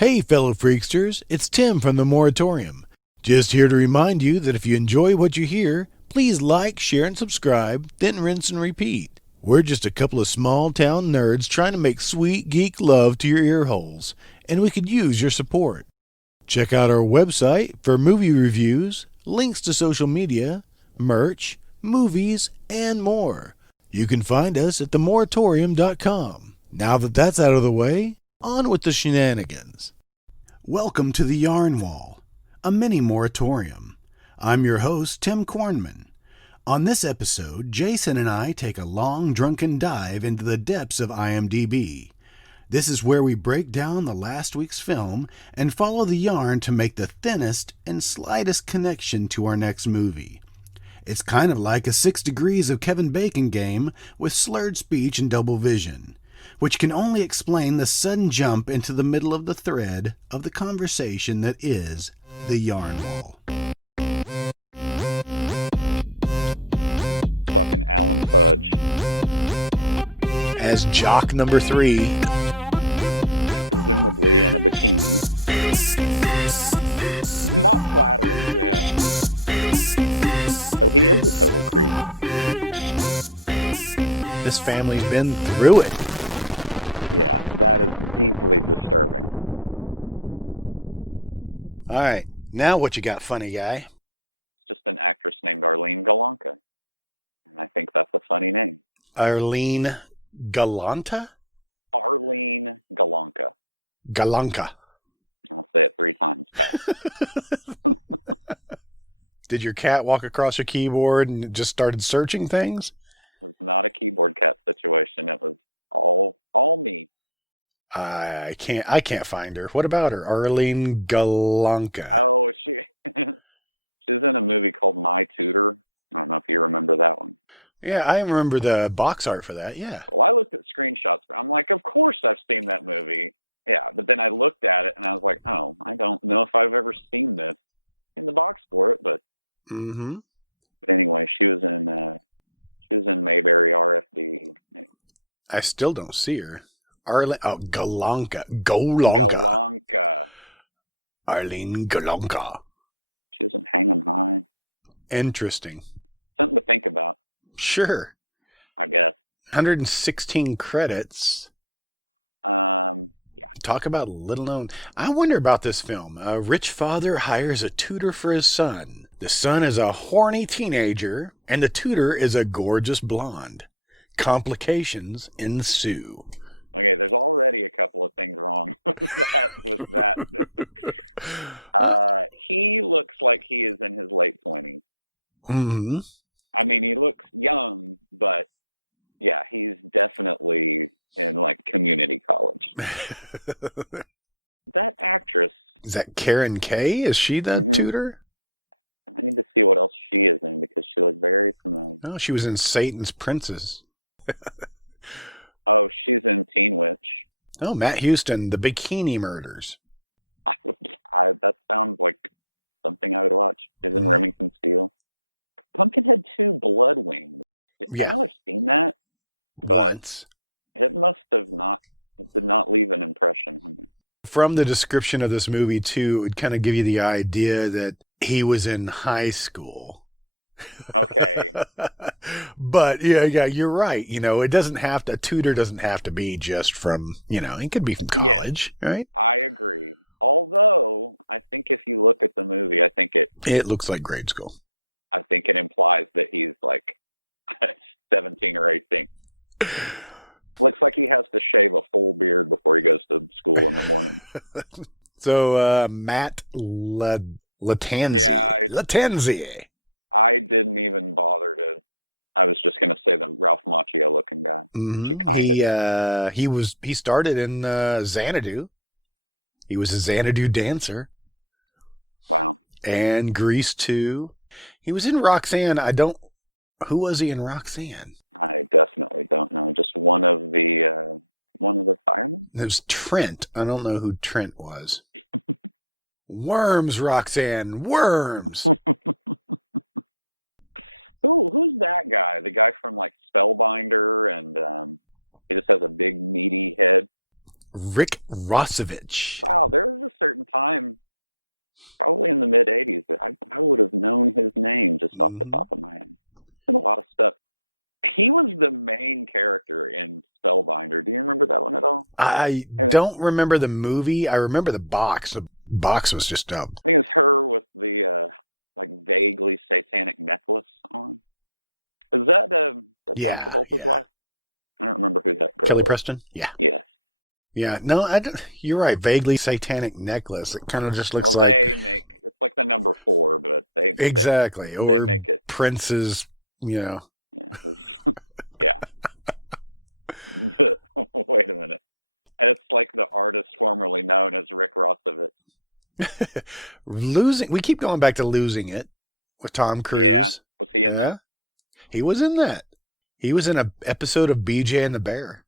Hey fellow freaksters, it's Tim from the Moratorium. Just here to remind you that if you enjoy what you hear, please like, share, and subscribe, then rinse and repeat. We're just a couple of small town nerds trying to make sweet geek love to your ear holes, and we could use your support. Check out our website for movie reviews, links to social media, merch, movies, and more. You can find us at themoratorium.com. Now that that's out of the way, on with the shenanigans. Welcome to the Yarn Wall, a mini moratorium. I'm your host, Tim Kornman. On this episode, Jason and I take a long, drunken dive into the depths of IMDb. This is where we break down the last week's film and follow the yarn to make the thinnest and slightest connection to our next movie. It's kind of like a 6 Degrees of Kevin Bacon game with slurred speech and double vision, which can only explain the sudden jump into the middle of the thread of the conversation that is the Yarn Wall. As jock number 3, this family's been through it. All right, now what you got, funny guy? Arlene Galanta? Galanka. Did your cat walk across your keyboard and just started searching things? I can't find her. What about her? Arlene Galanka. Yeah, I remember the box art for that. Yeah. Mm-hmm. I still don't see her. Galanka. Golonka. Arlene Galanka. Interesting. Sure. 116 credits. Talk about little known. I wonder about this film. A rich father hires a tutor for his son. The son is a horny teenager, and the tutor is a gorgeous blonde. Complications ensue. Mm-hmm. Is that Karen Kay? Is she the tutor? No, she was in Satan's Princess. Oh, Matt Houston, The Bikini Murders. Mm-hmm. Yeah, once. From the description of this movie, too, it would kind of give you the idea that he was in high school. But yeah, you're right. A tutor doesn't have to be just from, it could be from college, right? It looks like grade school. So, Matt Latanzi. Latanzi. Mm-hmm. He started in Xanadu. He was a Xanadu dancer. And Grease 2. He was in Roxanne. Who was he in Roxanne? It was Trent. I don't know who Trent was. Worms, Roxanne. Worms. Rick Rossovich. Hmm. I don't remember the movie. I remember the box. The box was just yeah, yeah. Kelly Preston? Yeah. Yeah. No, I don't, you're right. Vaguely satanic necklace. It kind of just looks like exactly or Prince's, you know. Losing. We keep going back to losing it with Tom Cruise. Yeah. He was in that. He was in a episode of BJ and the Bear.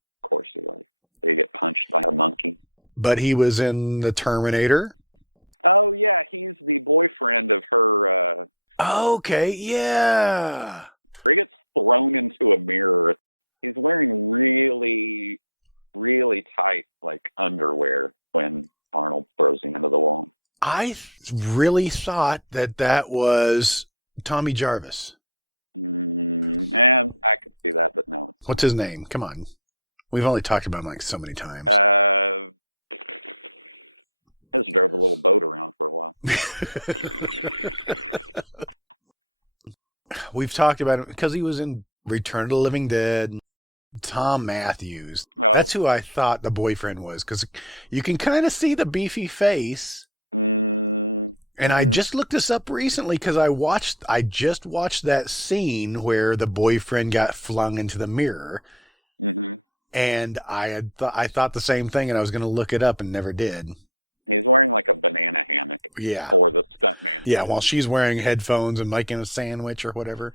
But he was in the Terminator. Okay, yeah. I really thought that that was Tommy Jarvis. What's his name? Come on. We've only talked about him like so many times. We've talked about him because he was in Return of the Living Dead. Tom Matthews. That's who I thought the boyfriend was because you can kind of see the beefy face. And I just looked this up recently because I just watched that scene where the boyfriend got flung into the mirror, and I thought the same thing, and I was going to look it up and never did. Yeah, yeah. While she's wearing headphones and making a sandwich or whatever,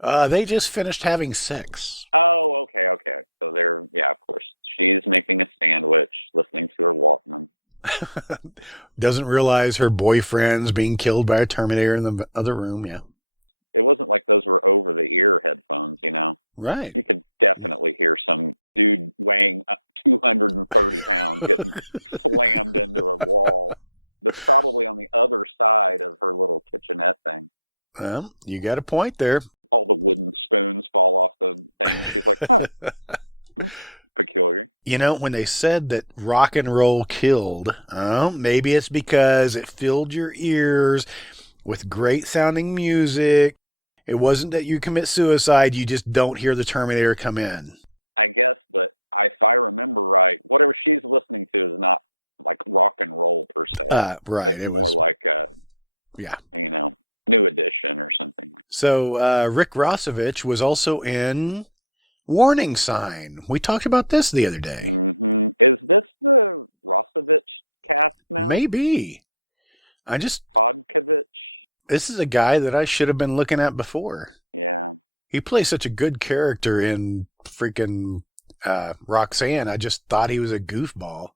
they just finished having sex. Doesn't realize her boyfriend's being killed by a Terminator in the other room. Yeah, right. Well, you got a point there. You know, when they said that rock and roll killed, maybe it's because it filled your ears with great sounding music. It wasn't that you commit suicide, you just don't hear the Terminator come in. Right. It was, yeah. So, Rick Rossovich was also in Warning Sign. We talked about this the other day. Maybe. I just, this is a guy that I should have been looking at before. He plays such a good character in freaking Roxanne. I just thought he was a goofball.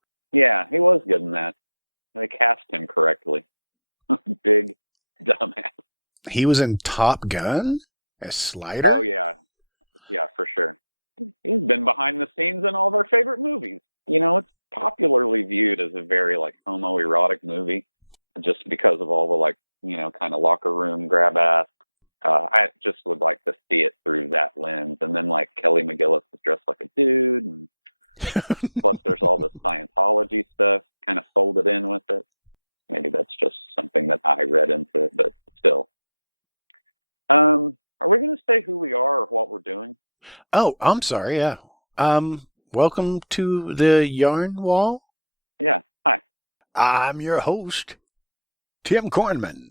He was in Top Gun as Slider. Oh, I'm sorry. Yeah. Welcome to the Yarn Wall. I'm your host, Tim Cornman.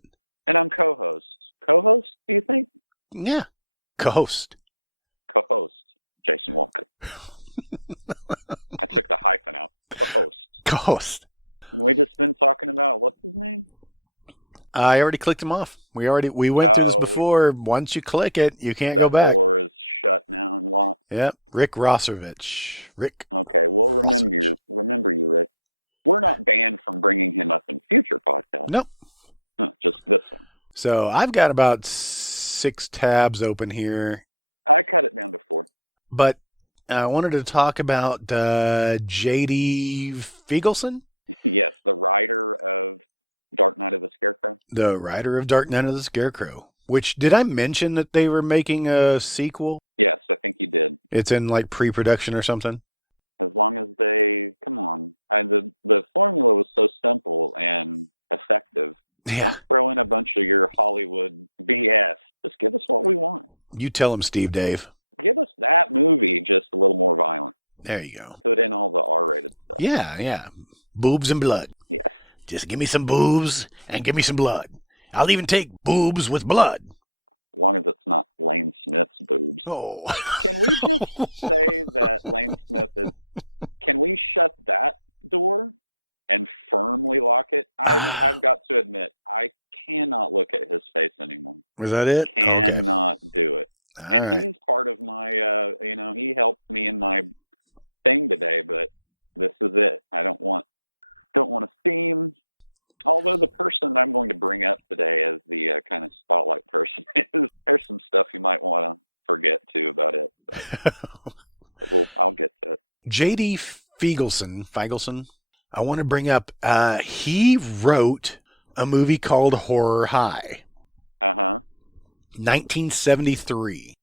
Yeah, co-host, co-host. I already clicked him off. We went through this before. Once you click it, you can't go back. Yep, Rick Rossovich. Rick Rossovich. Nope. So I've got about 6 tabs open here, but I wanted to talk about J.D. Fiegelson. The writer of Dark Knight of the Scarecrow. Which, did I mention that they were making a sequel? It's in like pre-production or something. Yeah. You tell him, Steve Dave. There you go. Yeah, yeah. Boobs and blood. Just give me some boobs and give me some blood. I'll even take boobs with blood. Oh. Ah, was that it? Okay. All right. J.D. Feigelson, I want to bring up, he wrote a movie called Horror High, 1973.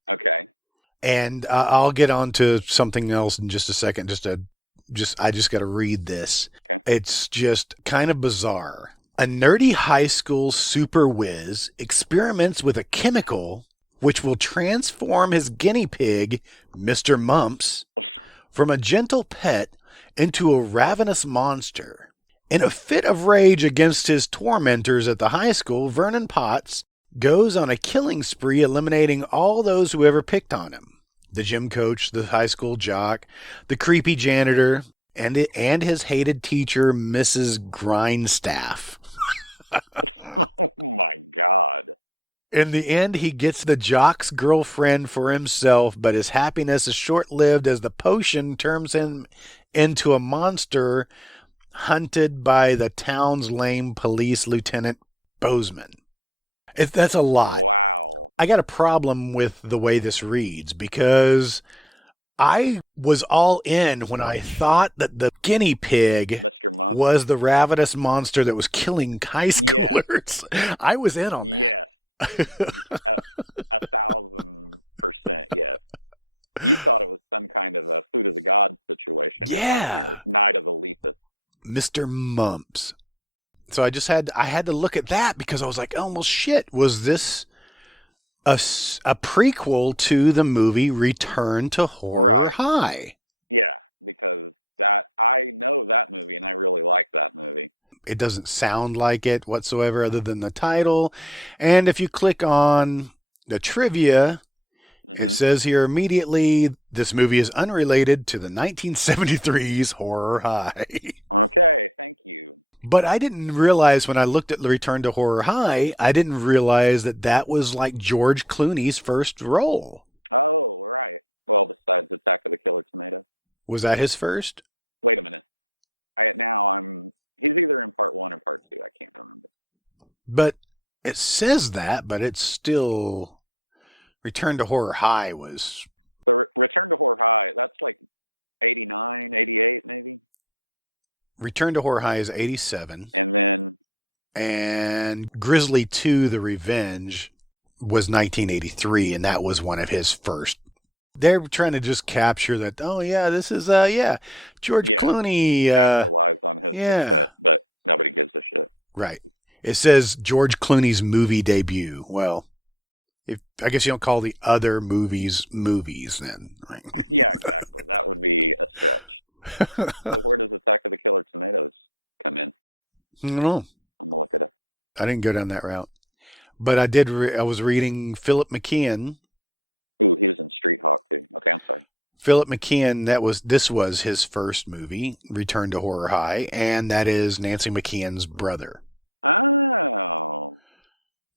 And I'll get on to something else in just a second. I just got to read this. It's just kind of bizarre. A nerdy high school super whiz experiments with a chemical which will transform his guinea pig, Mr. Mumps, from a gentle pet into a ravenous monster. In a fit of rage against his tormentors at the high school, Vernon Potts goes on a killing spree, eliminating all those who ever picked on him. The gym coach, the high school jock, the creepy janitor, and his hated teacher, Mrs. Grindstaff. In the end, he gets the jock's girlfriend for himself, but his happiness is short-lived as the potion turns him into a monster hunted by the town's lame police lieutenant Bozeman. That's a lot. I got a problem with the way this reads because I was all in when I thought that the guinea pig was the ravenous monster that was killing high schoolers. I was in on that. Yeah, Mr. Mumps. So I had to look at that because I was like, oh well, shit. Was this a prequel to the movie Return to Horror High? It doesn't sound like it whatsoever, other than the title. And if you click on the trivia, it says here immediately this movie is unrelated to the 1973's Horror High. But I didn't realize when I looked at Return to Horror High, I didn't realize that that was like George Clooney's first role. Was that his first? But it says that, but it's still Return to Horror High was Return to Horror High is 87 and Grizzly 2 The Revenge was 1983 and that was one of his first. They're trying to just capture that. Oh yeah, this is yeah, George Clooney yeah. Right. It says George Clooney's movie debut. Well, if I guess you don't call the other movies movies then, right? I don't know. I didn't go down that route, but I did. I was reading Philip McKeon. Philip McKeon. This was his first movie, Return to Horror High, and that is Nancy McKeon's brother.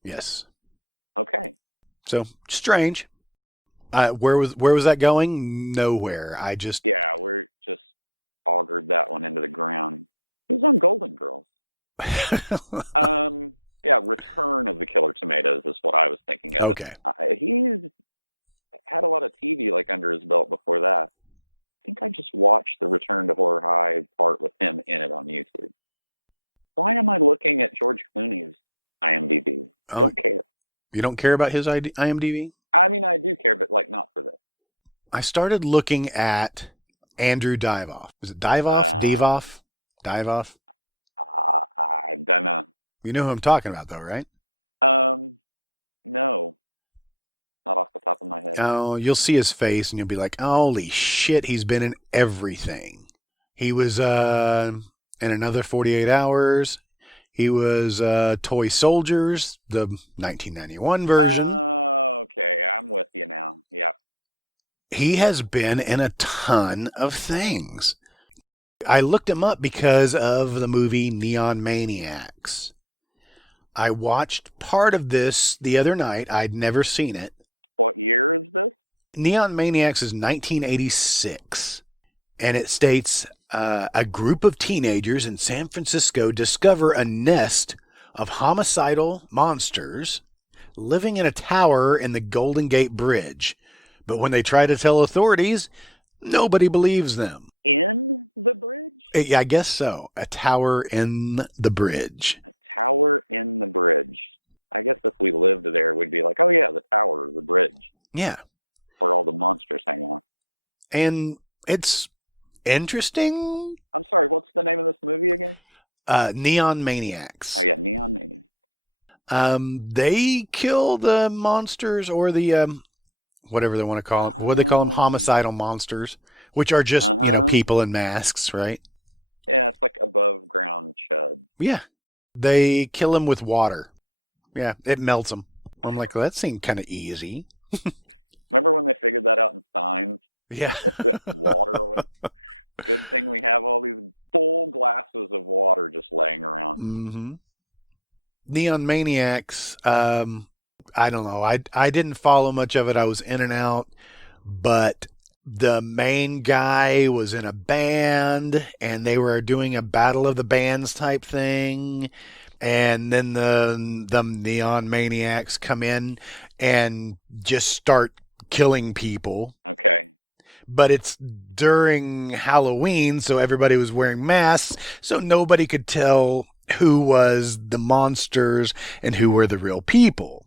Yes. So strange. Where was that going? Nowhere. I just okay. Oh, you don't care about his IMDb? I started looking at Andrew Divoff. Is it Divoff? Divoff? Divoff? You know who I'm talking about, though, right? Oh, you'll see his face and you'll be like, holy shit, he's been in everything. He was in another 48 hours. He was Toy Soldiers, the 1991 version. He has been in a ton of things. I looked him up because of the movie Neon Maniacs. I watched part of this the other night. I'd never seen it. Neon Maniacs is 1986, and it states a group of teenagers in San Francisco discover a nest of homicidal monsters living in a tower in the Golden Gate Bridge. But when they try to tell authorities, nobody believes them. Yeah, I guess so. A tower in the bridge. Yeah. And it's interesting. Neon Maniacs. They kill the monsters or the whatever they want to call them. What do they call them? Homicidal monsters, which are just people in masks, right? Yeah, they kill them with water. Yeah, it melts them. I'm like, well, that seemed kind of easy. Yeah. hmm Neon Maniacs. I don't know. I didn't follow much of it. I was in and out, but the main guy was in a band, and they were doing a battle of the bands type thing. And then the Neon Maniacs come in and just start killing people. But it's during Halloween, so everybody was wearing masks, so nobody could tell who was the monsters and who were the real people.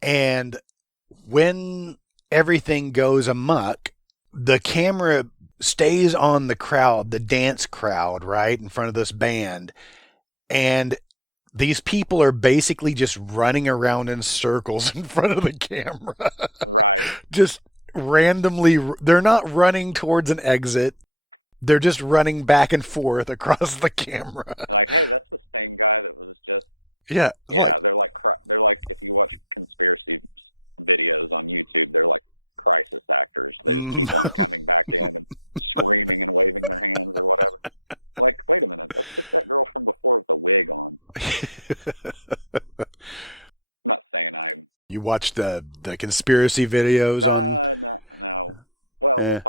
And when everything goes amok, the camera stays on the crowd, the dance crowd, right in front of this band. And these people are basically just running around in circles in front of the camera. Just randomly, they're not running towards an exit. They're just running back and forth across the camera. Yeah, like, mm. You watch the conspiracy videos on. Eh.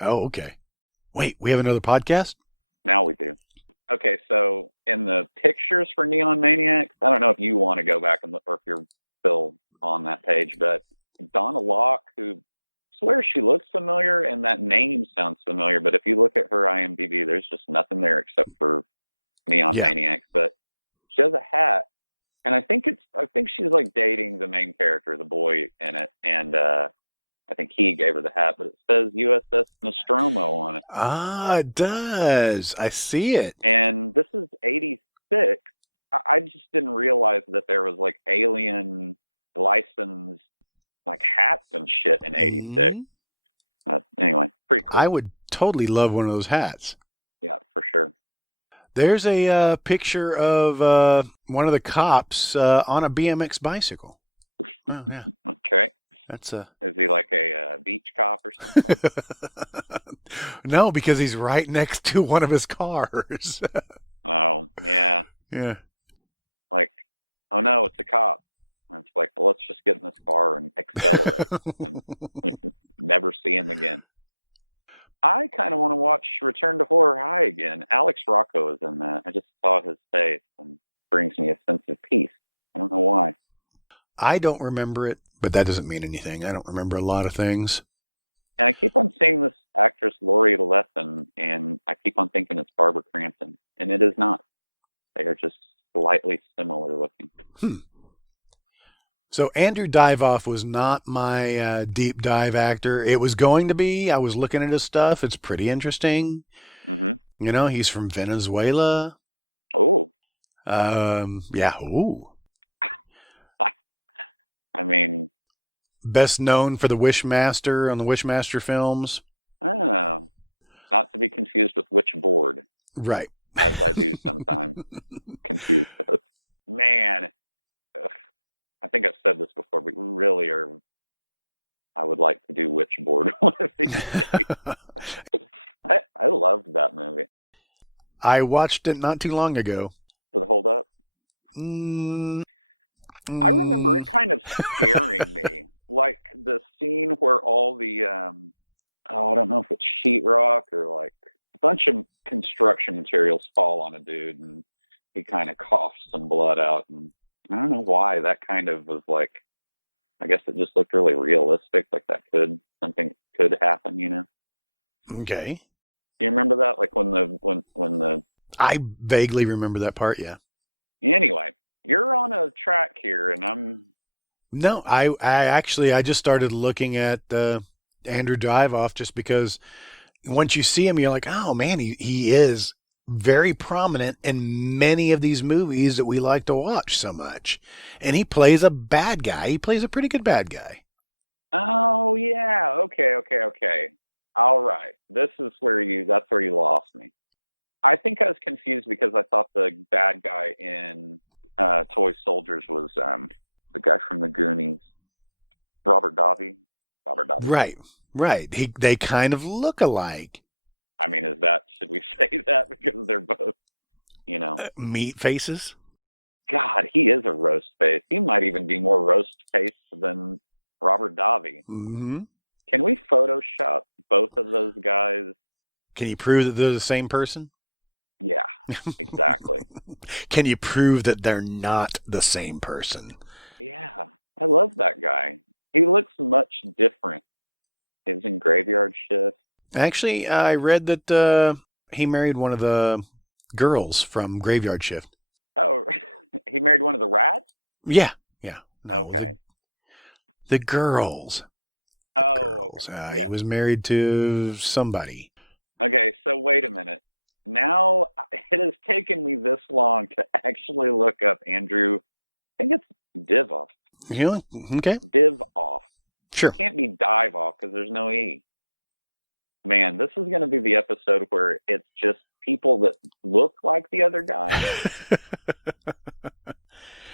Oh, okay. Wait, we have another podcast? Yeah. Ah, it does. I see it. hmm I would totally love one of those hats. There's a picture of one of the cops on a BMX bicycle. Oh, yeah. That's a. No, because he's right next to one of his cars. Yeah. I don't remember it, but that doesn't mean anything. I don't remember a lot of things. Hmm. So Andrew Divoff was not my deep dive actor. It was going to be. I was looking at his stuff. It's pretty interesting. He's from Venezuela. Yeah. Ooh. Best known for the Wishmaster on the Wishmaster films. Right. I watched it not too long ago. Mm, mm, okay. I vaguely remember that part, yeah. No, I just started looking at Andrew Divoff just because once you see him, you're like, oh man, he is very prominent in many of these movies that we like to watch so much. And he plays a bad guy. He plays a pretty good bad guy. Right, right. They kind of look alike. Meat faces. Hmm. Can you prove that they're the same person? Can you prove that they're not the same person? Actually, I read that he married one of the girls from Graveyard Shift. Yeah, yeah. No, the girls. The girls. He was married to somebody. You know, okay, sure.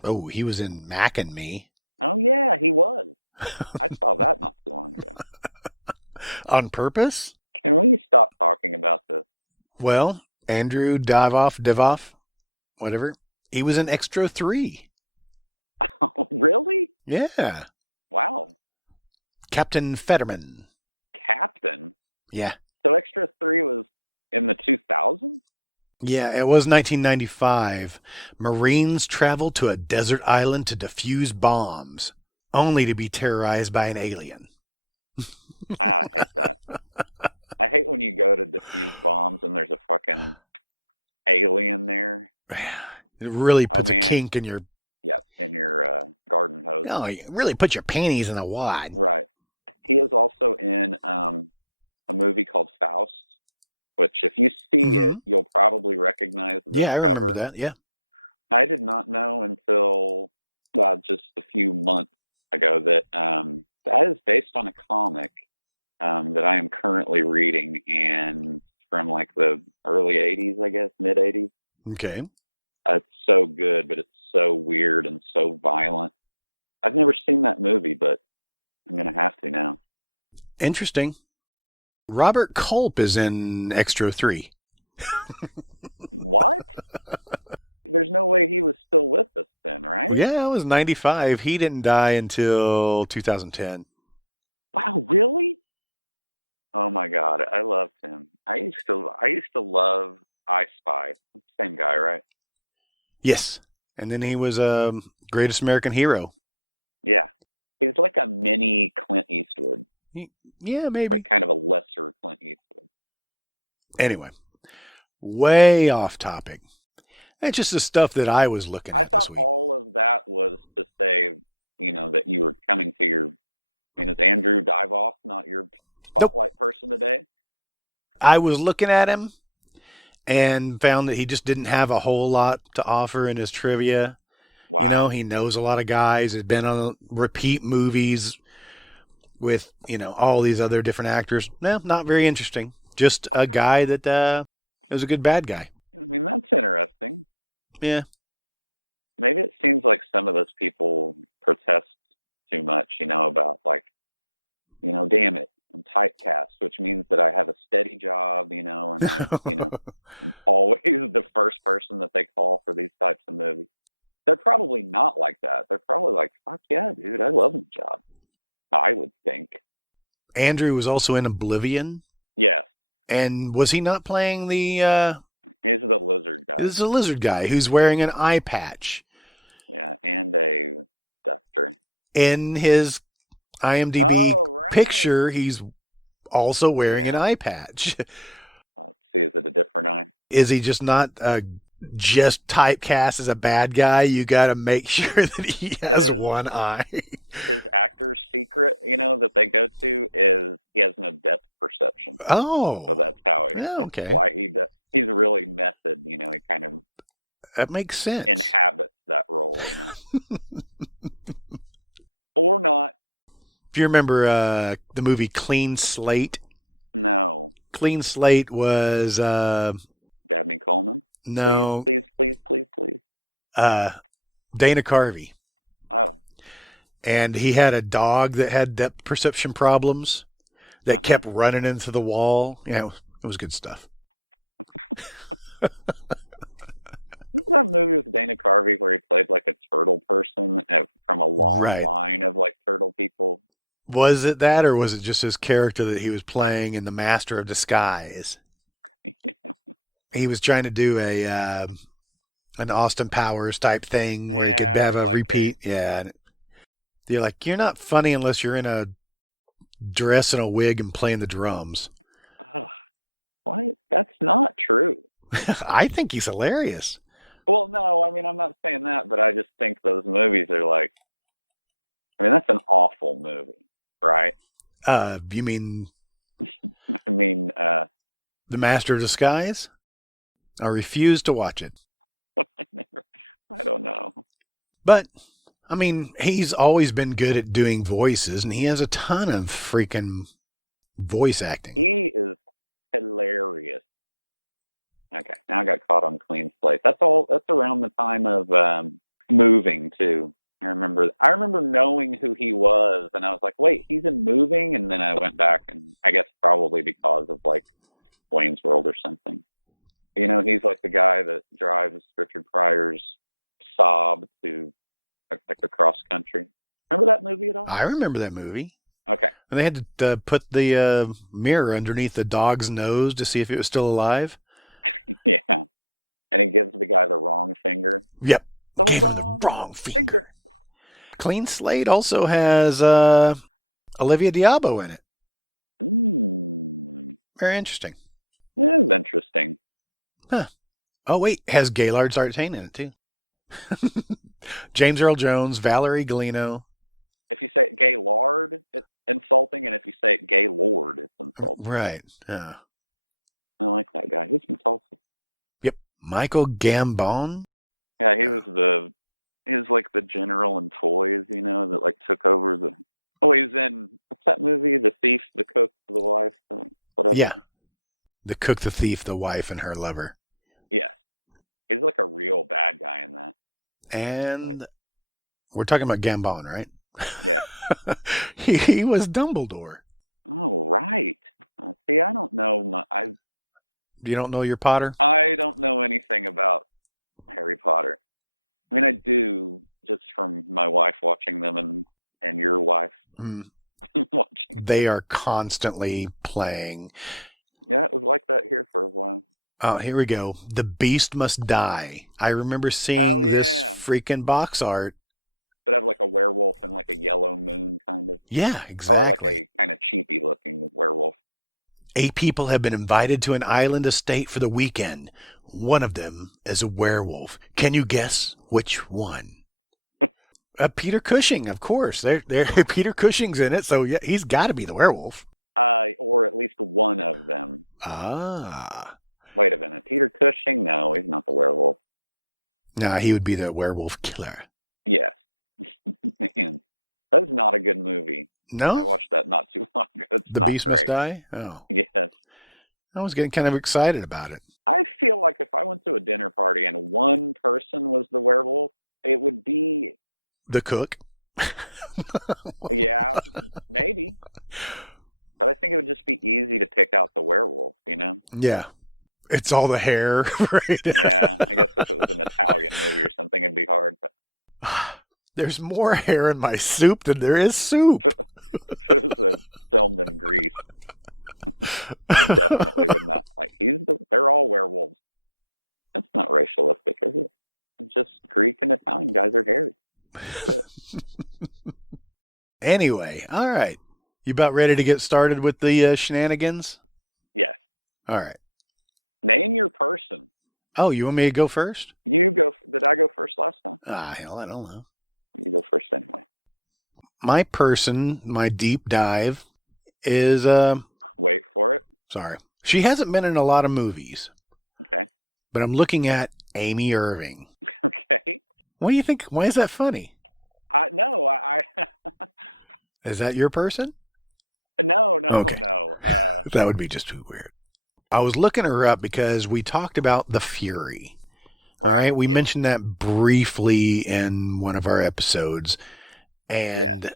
Oh, he was in Mac and Me on purpose. Well, Andrew Divoff, whatever. He was in Extra 3. Yeah. Captain Fetterman. Yeah. Yeah, it was 1995. Marines traveled to a desert island to defuse bombs, only to be terrorized by an alien. It really puts a kink in your. No, it really puts your panties in a wad. Hmm. Yeah, I remember that. Yeah. Okay. Interesting. Robert Culp is in Extra 3. Yeah, it was 95. He didn't die until 2010. Yes. And then he was Greatest American Hero. Yeah, maybe. Anyway, way off topic. That's just the stuff that I was looking at this week. I was looking at him and found that he just didn't have a whole lot to offer in his trivia. You know, he knows a lot of guys, has been on repeat movies with, all these other different actors. No, not very interesting. Just a guy that was a good bad guy. Yeah. Andrew was also in Oblivion. And was he not playing the this is a lizard guy who's wearing an eye patch. In his IMDb picture, he's also wearing an eye patch. Is he just not just typecast as a bad guy? You got to make sure that he has one eye. Oh, yeah, okay, that makes sense. If you remember the movie Clean Slate, Clean Slate was no uh, Dana Carvey, and he had a dog that had depth perception problems that kept running into the wall. Yeah, it was good stuff. Right. Was it that, or was it just his character that he was playing in The Master of Disguise? He was trying to do a an Austin Powers type thing where he could have a repeat. Yeah, you're like, you're not funny unless you're in a dress and a wig and playing the drums. I think he's hilarious. You mean The Master of Disguise? I refuse to watch it. But I mean, he's always been good at doing voices, and he has a ton of freaking voice acting. I remember that movie. And they had to put the mirror underneath the dog's nose to see if it was still alive. Yep, gave him the wrong finger. Clean Slate also has Olivia Diabo in it. Very interesting. Huh. Oh wait, has Gaylord Sartain in it too. James Earl Jones, Valerie Galino. Right. Yep. Michael Gambon. Oh, yeah. The cook, the thief, the wife, and her lover. And we're talking about Gambon, right? He was Dumbledore. You don't know your Potter? Mm, they are constantly playing. Oh, here we go. The Beast Must Die. I remember seeing this freaking box art. Yeah, exactly. Eight people have been invited to an island estate for the weekend. One of them is a werewolf. Can you guess which one? Peter Cushing, of course. There. Peter Cushing's in it, so yeah, he's got to be the werewolf. Ah. Nah, he would be the werewolf killer. No? The beast must die? Oh. I was getting kind of excited about it. The cook? Yeah. It's all the hair, right? There's more hair in my soup than there is soup. Anyway, all right. You about ready to get started with the shenanigans? All right. Oh, you want me to go first? Ah, hell, I don't know. My person, my deep dive is sorry. She hasn't been in a lot of movies, but I'm looking at Amy Irving. What do you think? Why is that funny? Is that your person? Okay. That would be just too weird. I was looking her up because we talked about The Fury. All right. We mentioned that briefly in one of our episodes, and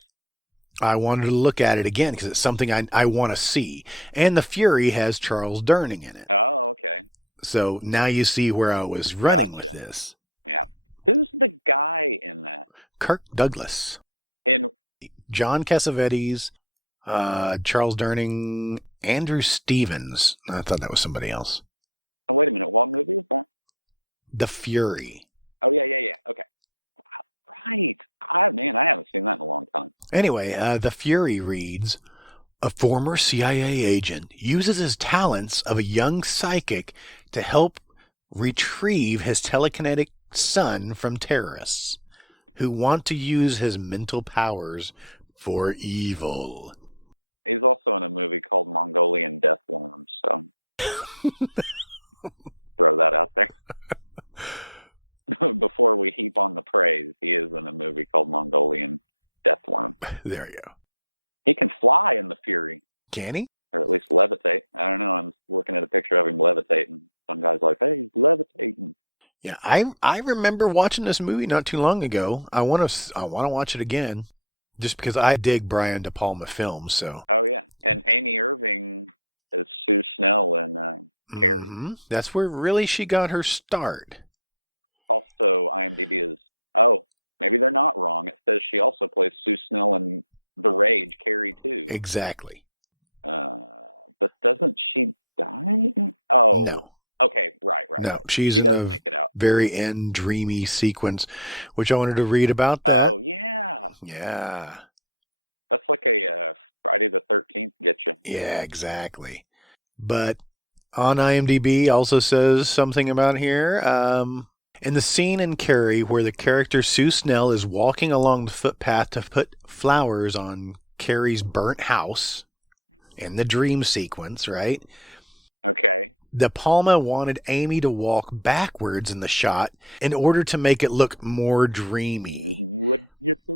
I wanted to look at it again because it's something I want to see. And The Fury has Charles Durning in it. So now you see where I was running with this. Kirk Douglas, John Cassavetes, Charles Durning, Andrew Stevens. I thought that was somebody else. The Fury. Anyway, The Fury reads, a former CIA agent uses his talents of a young psychic to help retrieve his telekinetic son from terrorists who want to use his mental powers for evil. There you go. Can he? Yeah, I remember watching this movie not too long ago. I want to watch it again just because I dig Brian De Palma films. So, that's where really she got her start. Exactly. No, no, she's in a very end dreamy sequence, which I wanted to read about that. Yeah, yeah, exactly. But on IMDb also says something about here. In the scene in Carrie where the character Sue Snell is walking along the footpath to put flowers on Carrie's burnt house in the dream sequence, right? De Palma wanted Amy to walk backwards in the shot in order to make it look more dreamy.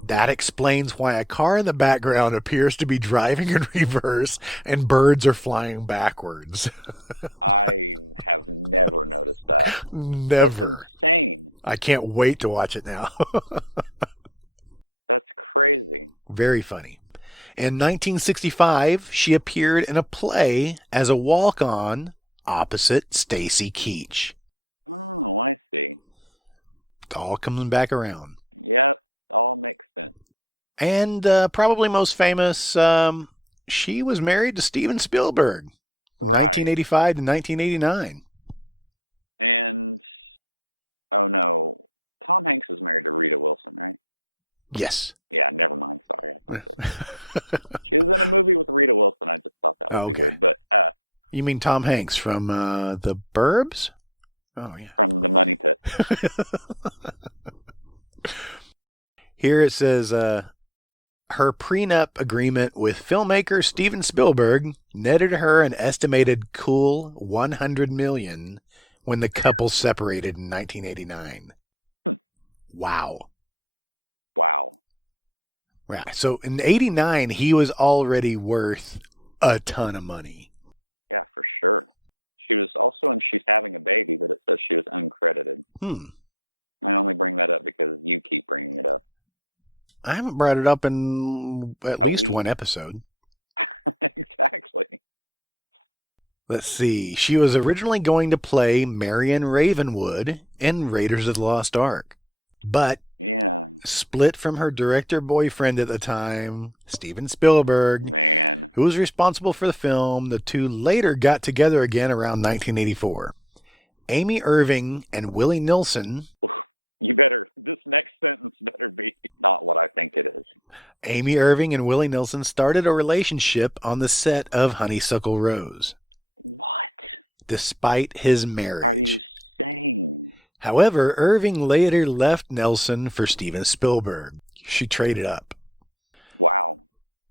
That explains why a car in the background appears to be driving in reverse and birds are flying backwards. Never. I can't wait to watch it now. Very funny. In 1965, she appeared in a play as a walk on opposite Stacy Keach. All coming back around. And probably most famous, she was married to Steven Spielberg from 1985 to 1989. Yes. Oh, okay. You mean Tom Hanks from The Burbs? Oh, yeah. Here it says Her prenup agreement with filmmaker Steven Spielberg netted her an estimated cool $100 million when the couple separated in 1989. Wow. Right. So in 89, he was already worth a ton of money. Hmm. I haven't brought it up in at least one episode. Let's see. She was originally going to play Marion Ravenwood in Raiders of the Lost Ark, but split from her director boyfriend at the time, Steven Spielberg, who was responsible for the film. The two later got together again around 1984. Amy Irving and Willie Nilsson. Amy Irving and Willie Nilsson started a relationship on the set of Honeysuckle Rose, despite his marriage. However, Irving later left Nelson for Steven Spielberg. She traded up.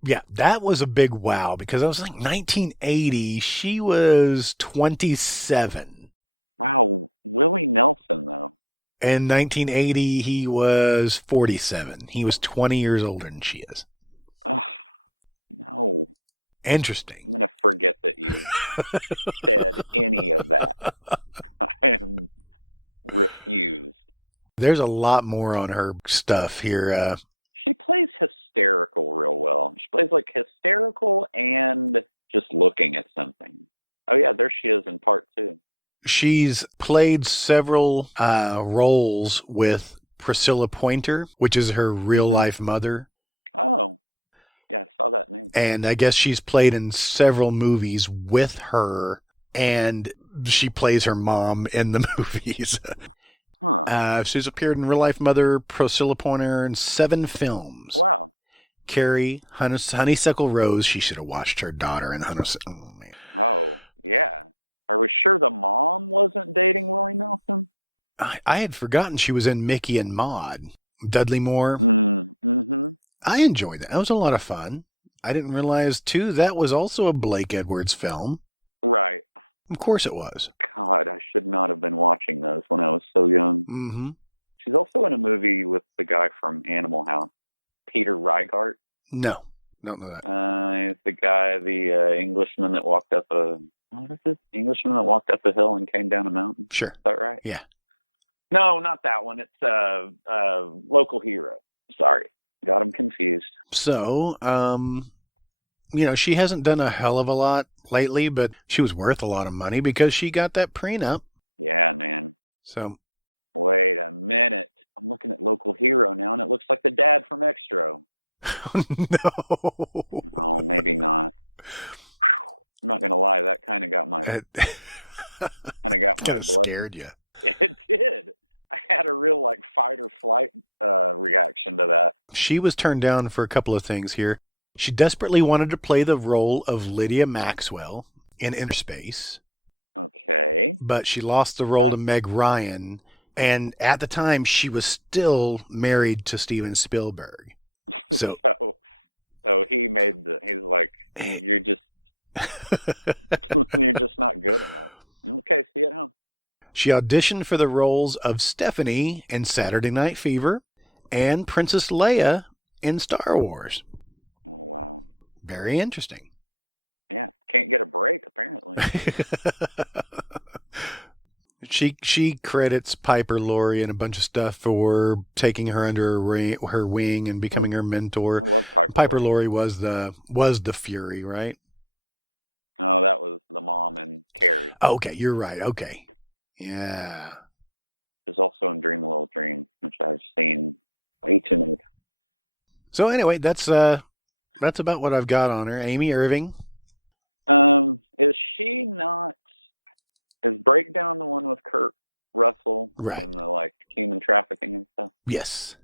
Yeah, that was a big wow because I was like 1980, she was 27. In 1980, he was 47. He was 20 years older than she is. Interesting. There's a lot more on her stuff here. She's played several roles with Priscilla Pointer, which is her real life mother. And I guess she's played in several movies with her, and she plays her mom in the movies. She's appeared in real life mother Priscilla Pointer in 7 films. Carrie, Honeysuckle Rose. She should have watched her daughter in Honeysuckle. Oh, man. I had forgotten she was in Mickey and Maude. Dudley Moore. I enjoyed that. That was a lot of fun. I didn't realize, too, that was also a Blake Edwards film. Of course it was. Mm-hmm. No, don't know that. Sure. Yeah. So, she hasn't done a hell of a lot lately, but she was worth a lot of money because she got that prenup. So, no. It kind of scared you. She was turned down for a couple of things here. She desperately wanted to play the role of Lydia Maxwell in Inner Space, but she lost the role to Meg Ryan. And at the time, she was still married to Steven Spielberg. So, she auditioned for the roles of Stephanie in Saturday Night Fever and Princess Leia in Star Wars. Very interesting. She credits Piper Laurie and a bunch of stuff for taking her under her wing and becoming her mentor. Piper Laurie was the Fury, right? Oh, okay, you're right. Okay, yeah. So anyway, that's about what I've got on her. Amy Irving. Right. Yes.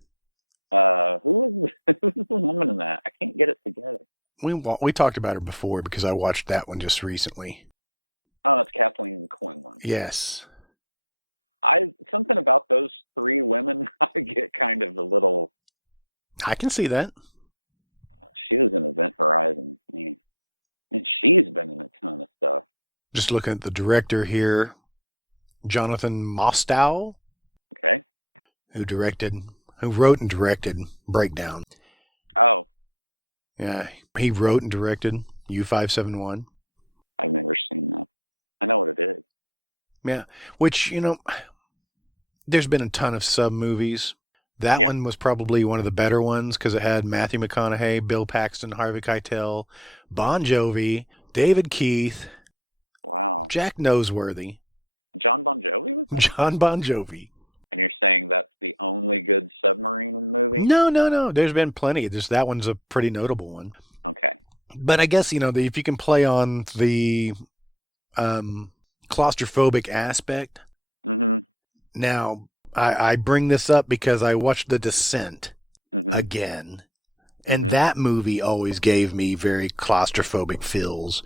We talked about her before because I watched that one just recently. Yes. I can see that. Just looking at the director here, Jonathan Mostow, who directed, who wrote and directed Breakdown. Yeah, he wrote and directed U571. Yeah, which, there's been a ton of sub movies. That one was probably one of the better ones because it had Matthew McConaughey, Bill Paxton, Harvey Keitel, Bon Jovi, David Keith, Jack Noseworthy, John Bon Jovi. No, no, no. There's been plenty. Just that one's a pretty notable one. But I guess if you can play on the um, claustrophobic aspect. Now, I bring this up because I watched The Descent again, and that movie always gave me very claustrophobic feels.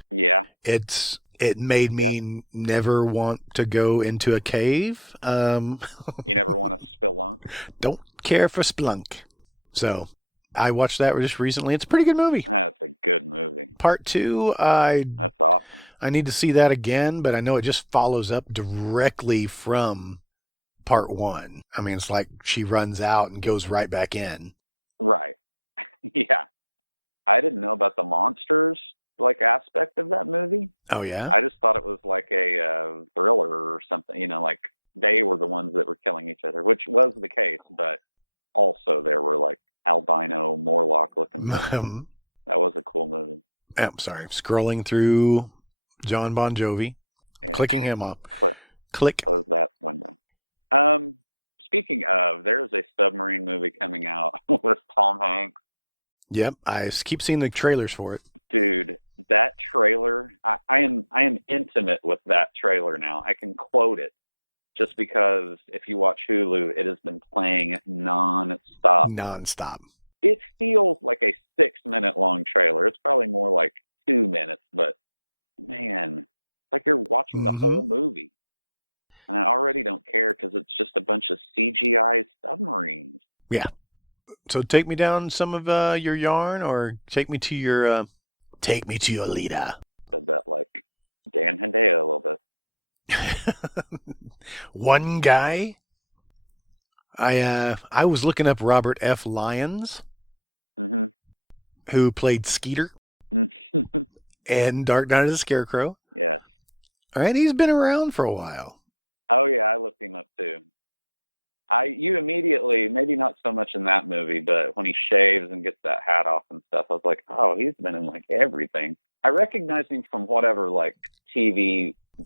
It made me never want to go into a cave. Don't care for Splunk. So I watched that just recently. It's a pretty good movie. Part two, I need to see that again, but I know it just follows up directly from part one. I mean, it's like she runs out and goes right back in. Oh yeah. I'm sorry. Scrolling through John Bon Jovi, clicking him up. Click. Yep, I keep seeing the trailers for it. Nonstop. Mm-hmm. Yeah. So take me down some of your yarn, or take me to your leader. One guy. I was looking up Robert F. Lyons, who played Skeeter in Dark Knight of the Scarecrow. All right, he's been around for a while.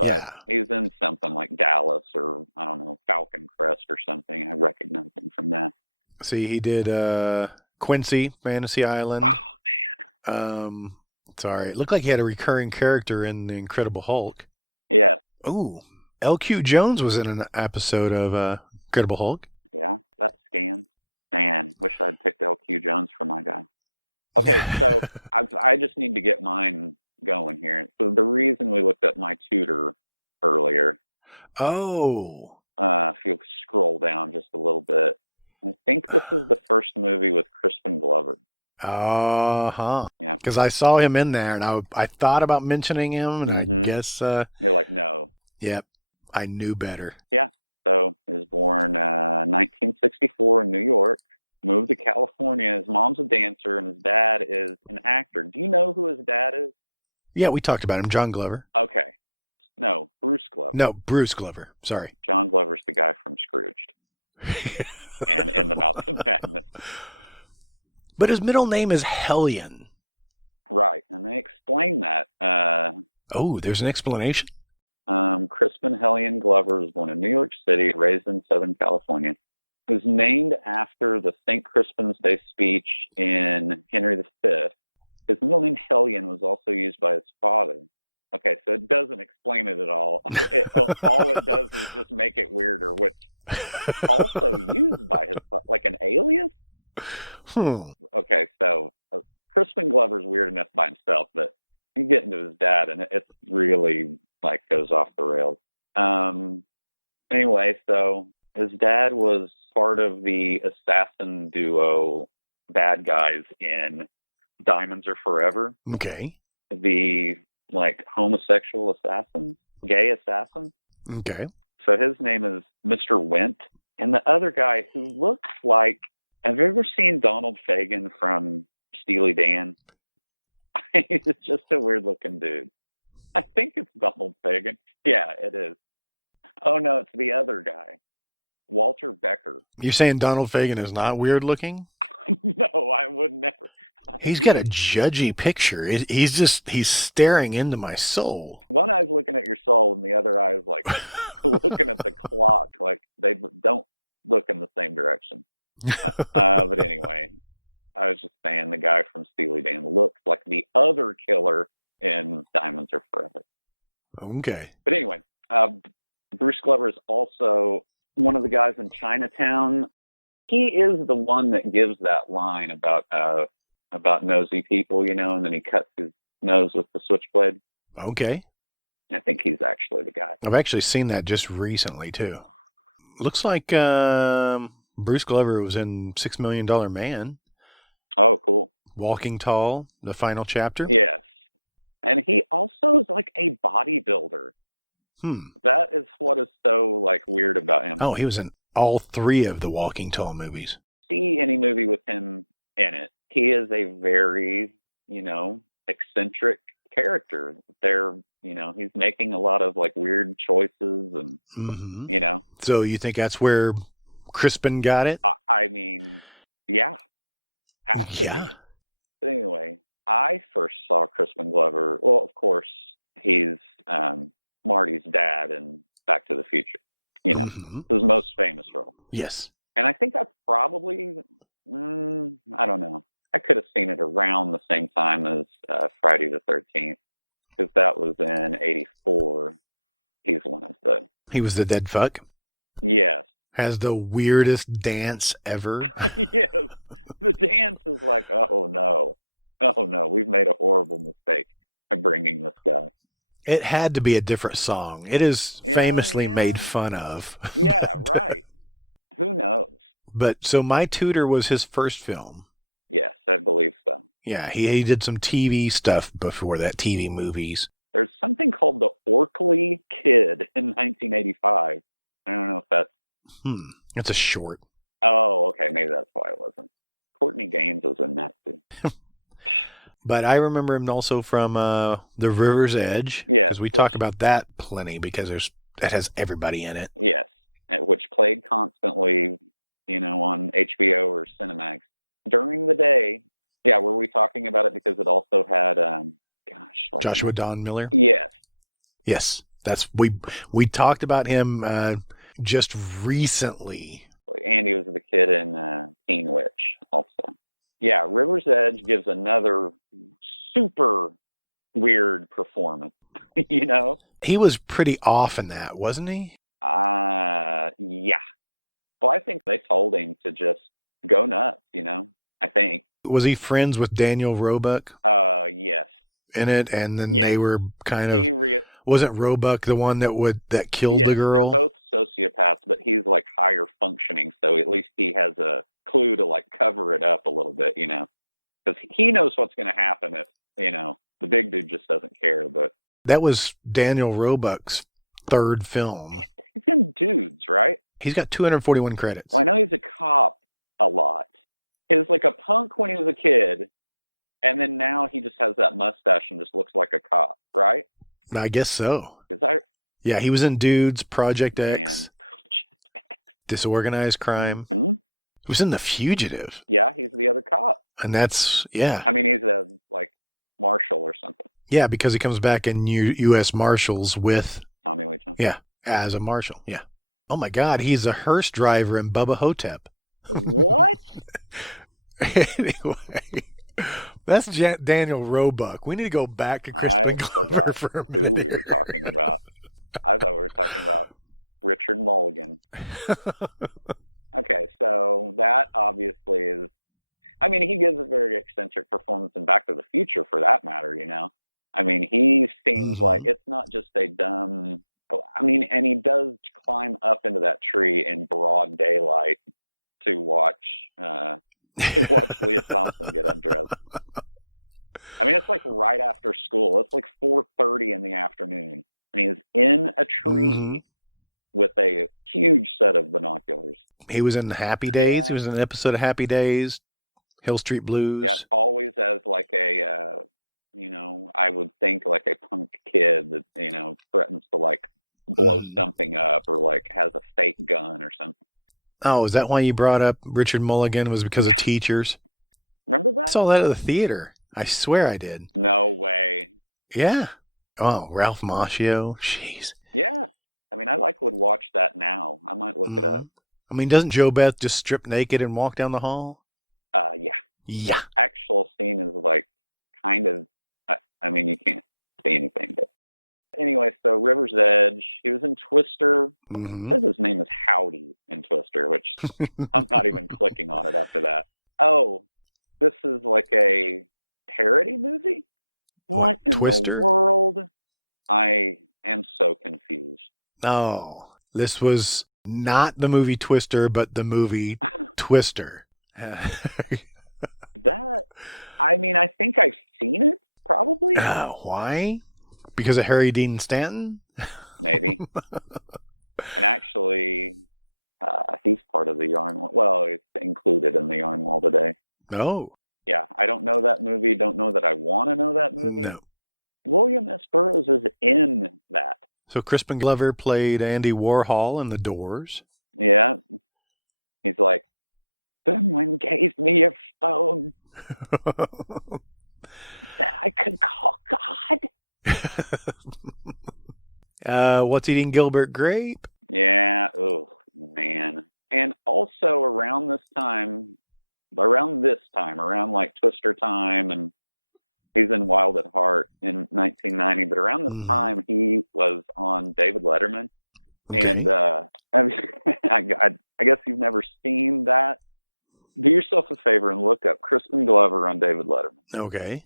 Yeah. See, he did Quincy, Fantasy Island. Um, sorry, it looked like he had a recurring character in The Incredible Hulk. Ooh, LQ Jones was in an episode of Incredible Hulk. Oh, uh huh. Because I saw him in there, and I thought about mentioning him, and I guess yep, I knew better. Yeah, we talked about him, John Glover. No, Bruce Glover. Sorry. But his middle name is Hellion. Oh, there's an explanation. Hmm. Okay. Okay. You're saying Donald Fagen is not weird looking? He's got a judgy picture. He's staring into my soul. Okay. Okay. I've actually seen that just recently too. Looks like Bruce Glover was in $6 Million Man, Walking Tall, the final chapter. Hmm. Oh, he was in all three of the Walking Tall movies. Hmm. So you think that's where Crispin got it? Yeah. Hmm. Yes. He was the dead fuck. Has the weirdest dance ever. It had to be a different song. It is famously made fun of. but so My Tutor was his first film. Yeah, he did some TV stuff before that, TV movies. Hmm, that's a short. But I remember him also from The River's Edge because we talk about that plenty because there's that has everybody in it. Joshua Don Miller. Yes, that's we talked about him just recently. He was pretty off in that, wasn't he? Was he friends with Daniel Roebuck in it? And then they were kind of wasn't Roebuck the one that killed the girl? That was Daniel Roebuck's third film. He's got 241 credits. I guess so. Yeah, he was in Dudes, Project X, Disorganized Crime. He was in The Fugitive. And that's, yeah. Yeah, because he comes back in U.S. Marshals with, yeah, as a marshal. Yeah. Oh my God, he's a hearse driver in Bubba Hotep. Anyway, that's Daniel Roebuck. We need to go back to Crispin Glover for a minute here. Hmm. Hmm. He was in Happy Days. He was in an episode of Happy Days, Hill Street Blues. Hmm. Oh, is that why you brought up Richard Mulligan? Was because of teachers? I saw that at the theater. I swear I did. Yeah. Oh, Ralph Macchio. Jeez. Hmm. I mean, doesn't Joe Beth just strip naked and walk down the hall? Yeah. Hmm. What, Twister? Oh, this was not the movie Twister, but the movie Twister. Why? Because of Harry Dean Stanton? No, no. So Crispin Glover played Andy Warhol in The Doors. What's Eating Gilbert Grape? Hmm. Okay. Okay.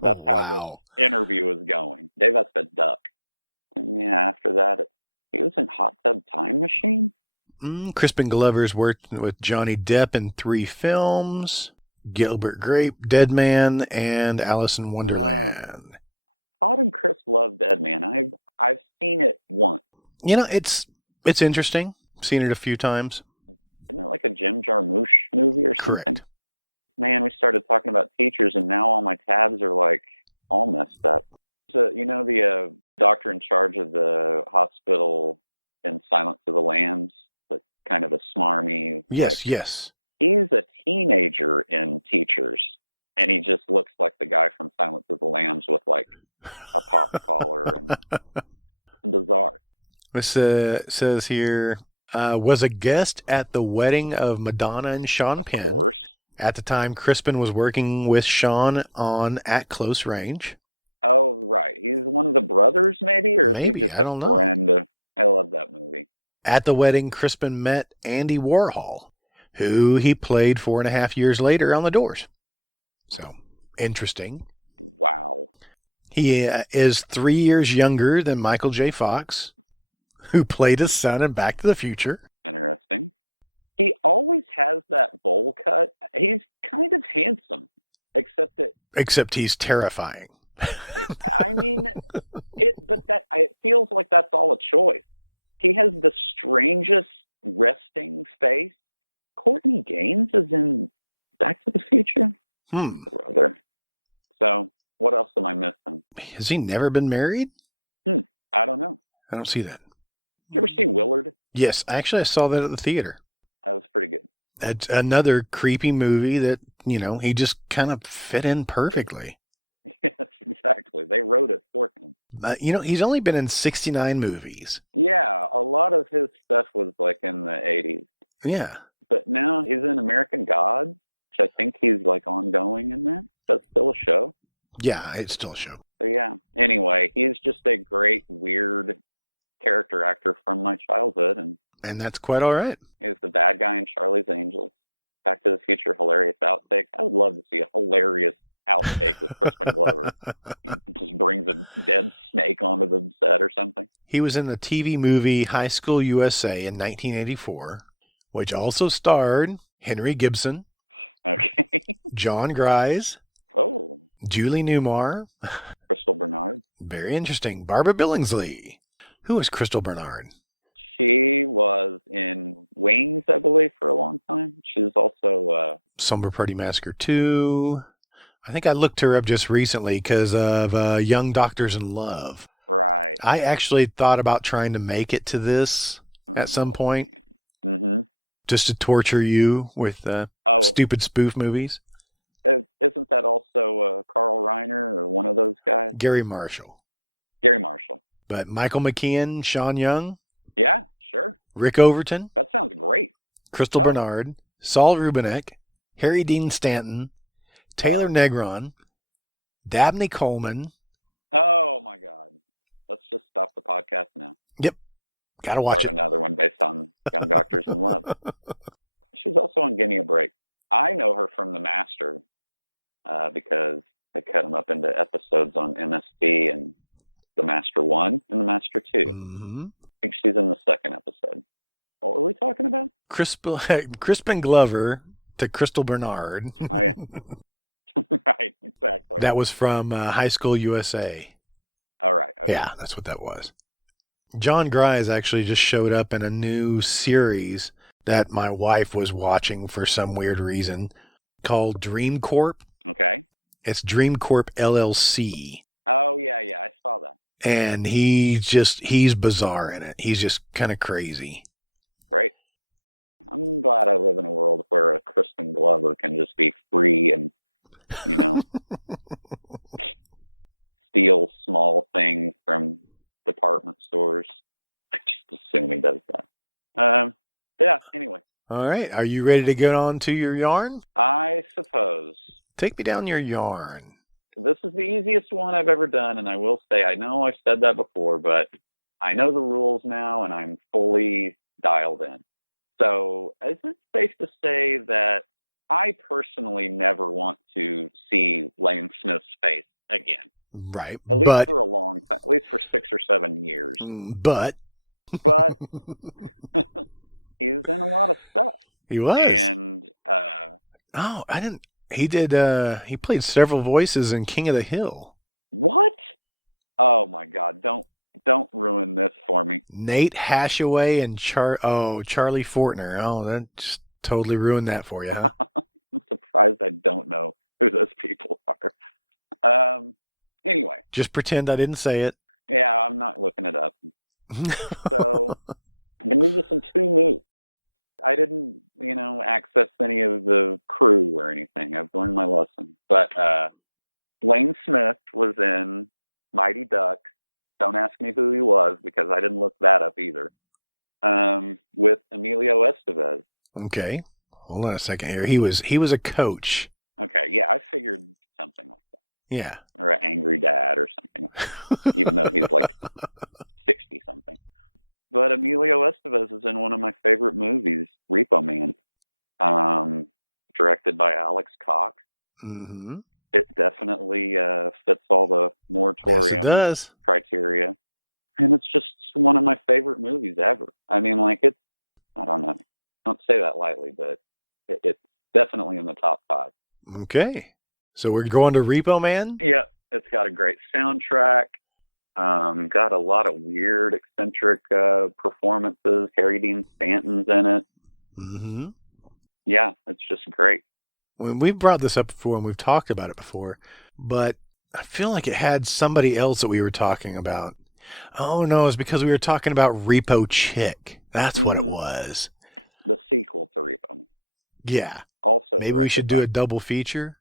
Wow. Crispin Glover's worked with Johnny Depp in 3 films: Gilbert Grape, Dead Man, and Alice in Wonderland. It's interesting. Seen it a few times. Correct. Yes, yes. This says here, was a guest at the wedding of Madonna and Sean Penn. At the time, Crispin was working with Sean on At Close Range. Maybe, I don't know. At the wedding, Crispin met Andy Warhol, who he played 4.5 years later on The Doors. So, interesting. He is 3 years younger than Michael J. Fox, who played his son in Back to the Future, except he's terrifying. Hmm. Has he never been married? I don't see that. Yes, actually, I saw that at the theater. It's another creepy movie that, he just kind of fit in perfectly. He's only been in 69 movies. Yeah. Yeah, it's still a show. And that's quite all right. He was in the TV movie High School USA in 1984, which also starred Henry Gibson, John Grise, Julie Newmar. Very interesting. Barbara Billingsley. Who was Crystal Bernard? Slumber Party Massacre 2. I think I looked her up just recently because of Young Doctors in Love. I actually thought about trying to make it to this at some point just to torture you with stupid spoof movies. Gary Marshall. But Michael McKean, Sean Young, Rick Overton, Crystal Bernard, Saul Rubinek, Harry Dean Stanton, Taylor Negron, Dabney Coleman. Yep, gotta watch it. Mm-hmm. Crispin Glover to Crystal Bernard. That was from High School USA. Yeah, that's what that was. John Grise actually just showed up in a new series that my wife was watching for some weird reason called Dream Corp. It's Dream Corp LLC. And he's bizarre in it. He's just kind of crazy. All right. Are you ready to get on to your yarn? Take me down your yarn. Right. But he was. Oh, I didn't. He did. He played several voices in King of the Hill. Nate Hashaway and Charlie Fortner. Oh, that just totally ruined that for you, huh? Just pretend I didn't say it. Okay. Hold on a second here. He was a coach. Yeah. Mm-hmm. Yes, it does. Okay. So we're going to Repo Man? Mm-hmm. When we've brought this up before and we've talked about it before, but I feel like it had somebody else that we were talking about. Oh no, it's because we were talking about Repo Chick. That's what it was. Yeah. Maybe we should do a double feature.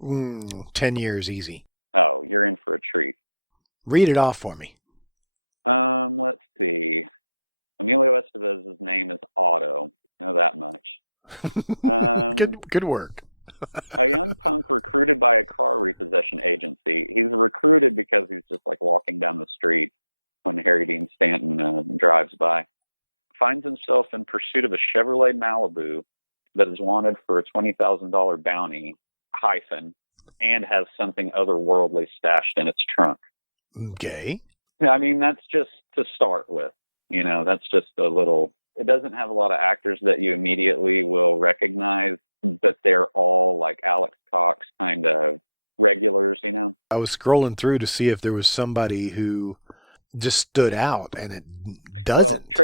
Mm, 10 years easy. Read it off for me. Good work. Okay. I was scrolling through to see if there was somebody who just stood out, and it doesn't.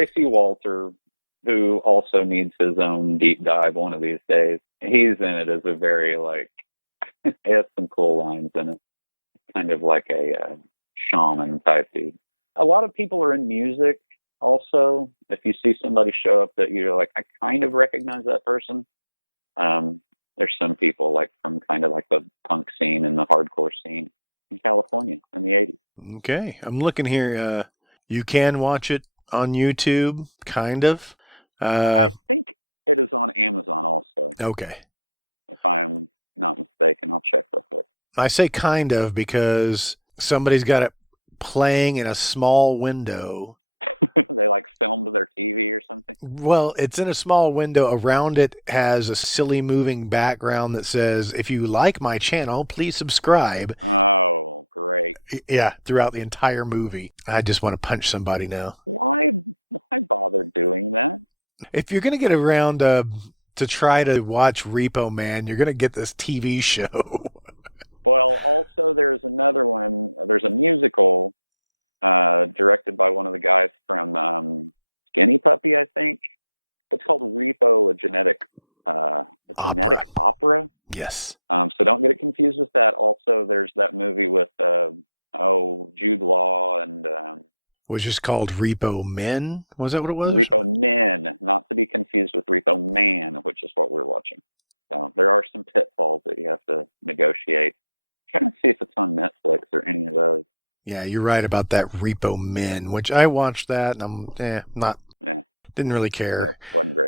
Okay, I'm looking here. You can watch it on YouTube, kind of. Uh, okay. I say kind of because somebody's got it playing in a small window. Well, it's in a small window. Around it has a silly moving background that says, if you like my channel, please subscribe. Yeah, throughout the entire movie. I just want to punch somebody now. If you're going to get around to try to watch Repo Man, you're going to get this TV show. Opera. Yes. Was just called Repo Men. Was that what it was or something? Yeah, you're right about that Repo Men, which I watched that and not didn't really care.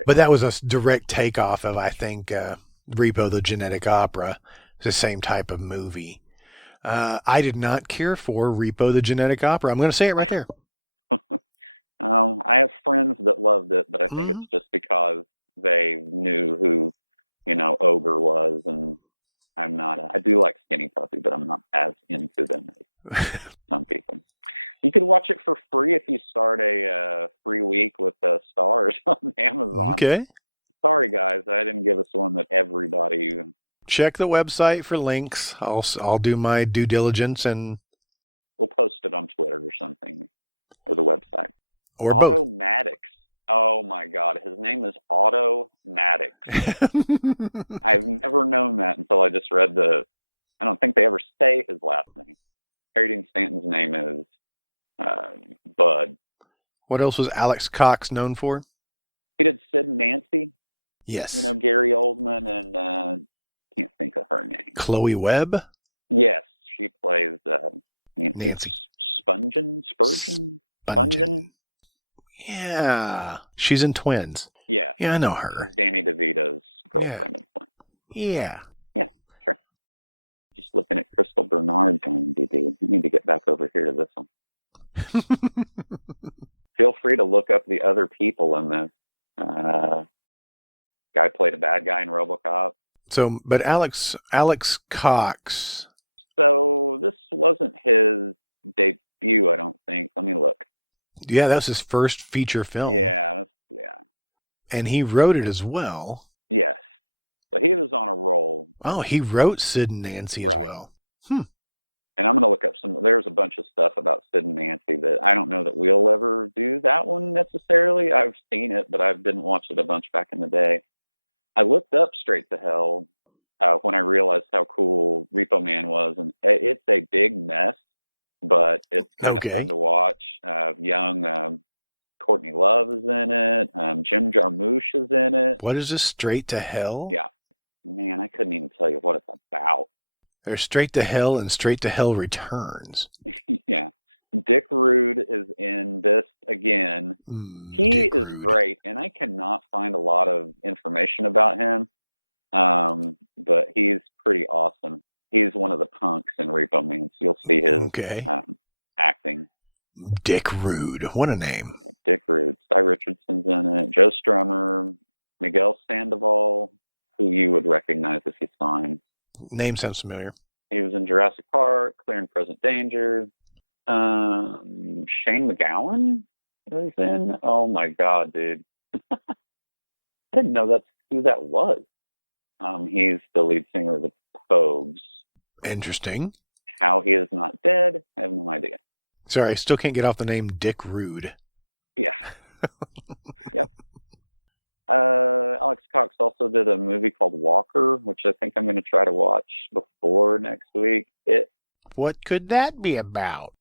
But that was a direct takeoff of, I think, Repo the Genetic Opera. It's the same type of movie. I did not care for Repo the Genetic Opera. I'm going to say it right there. Hmm. Okay. Check the website for links. I'll do my due diligence and or both. What else was Alex Cox known for? Yes. Chloe Webb? Nancy. Spungen. Yeah. She's in Twins. Yeah, I know her. Yeah. Yeah. So, but Alex Cox, yeah, that was his first feature film, and he wrote it as well. Oh, he wrote Sid and Nancy as well. Hmm. Okay. What is this? Straight to Hell? There's Straight to Hell and Straight to Hell Returns. Dick Rude. Okay. Dick Rude. What a name. Name sounds familiar. Interesting. Sorry, I still can't get off the name Dick Rude. What could that be about?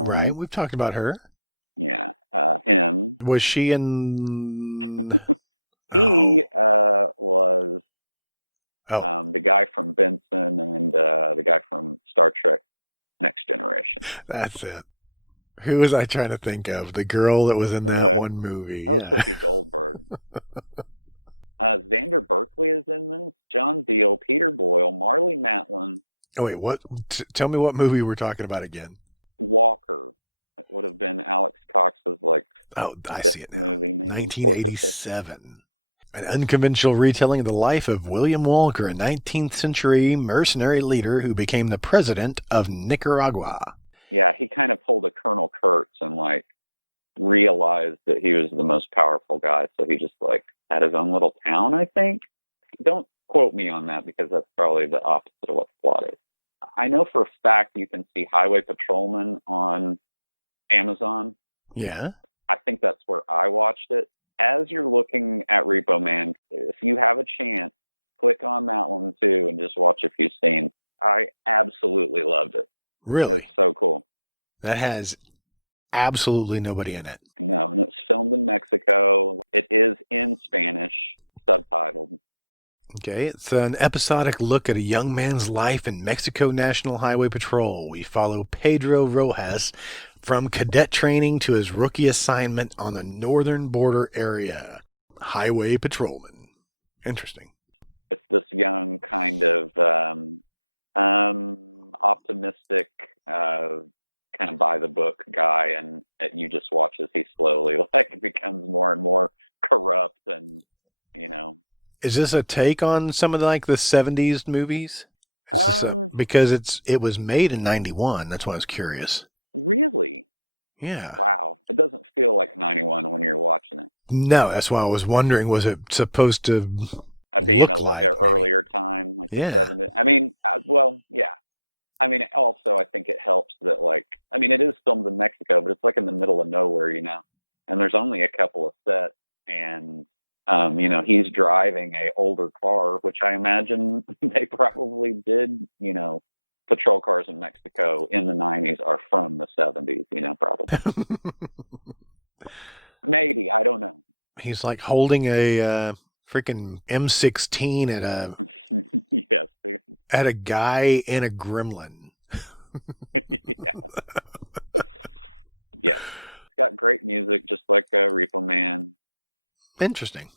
Right, we've talked about her. Was she in? Oh, oh, that's it. Who was I trying to think of? The girl that was in that one movie. Yeah. Oh wait, what? Tell me what movie we're talking about again. Oh, I see it now. 1987. An unconventional retelling of the life of William Walker, a 19th century mercenary leader who became the president of Nicaragua. Yeah. Really? That has absolutely nobody in it. Okay, it's an episodic look at a young man's life in Mexico National Highway Patrol. We follow Pedro Rojas from cadet training to his rookie assignment on the northern border area. Highway patrolman. Interesting. Is this a take on some of the 70s movies? Is this because it was made in 91. That's why I was curious. Yeah. No, that's why I was wondering was it supposed to look like maybe? Yeah. He's like holding a freaking M16 at a guy in a gremlin. Interesting.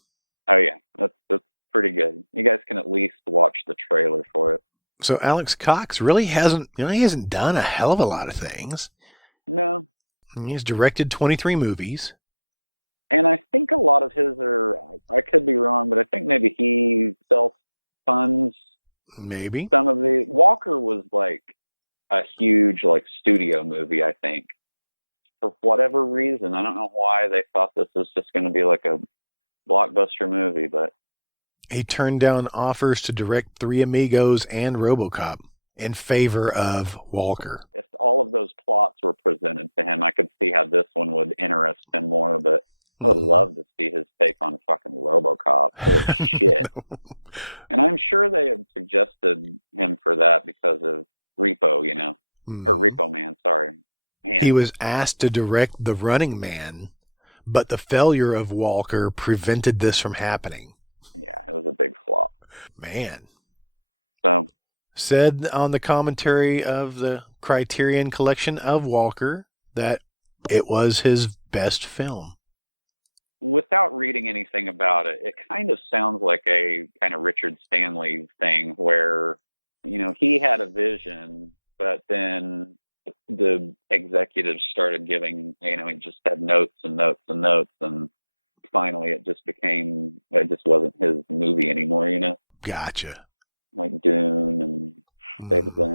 So Alex Cox really hasn't, he hasn't done a hell of a lot of things. He's directed 23 movies. Maybe. He turned down offers to direct Three Amigos and RoboCop in favor of Walker. Mm-hmm. No. Mm-hmm. He was asked to direct The Running Man, but the failure of Walker prevented this from happening. Man. Said on the commentary of the Criterion Collection of Walker that it was his best film. Gotcha. Mm.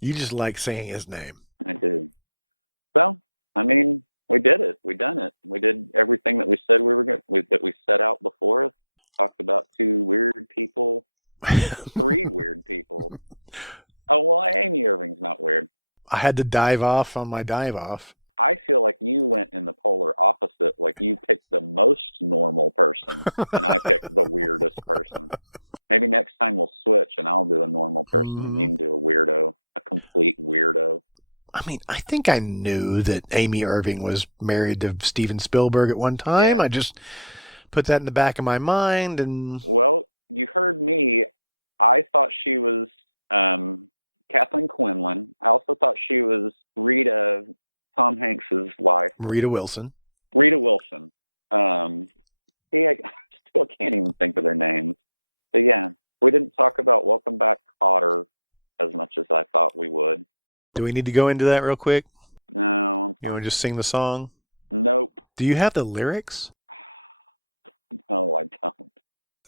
You just like saying his name. I had to dive off on my dive off. Hmm. I mean, I think I knew that Amy Irving was married to Steven Spielberg at one time. I just put that in the back of my mind, and Rita Wilson. Do we need to go into that real quick? You want to just sing the song? Do you have the lyrics?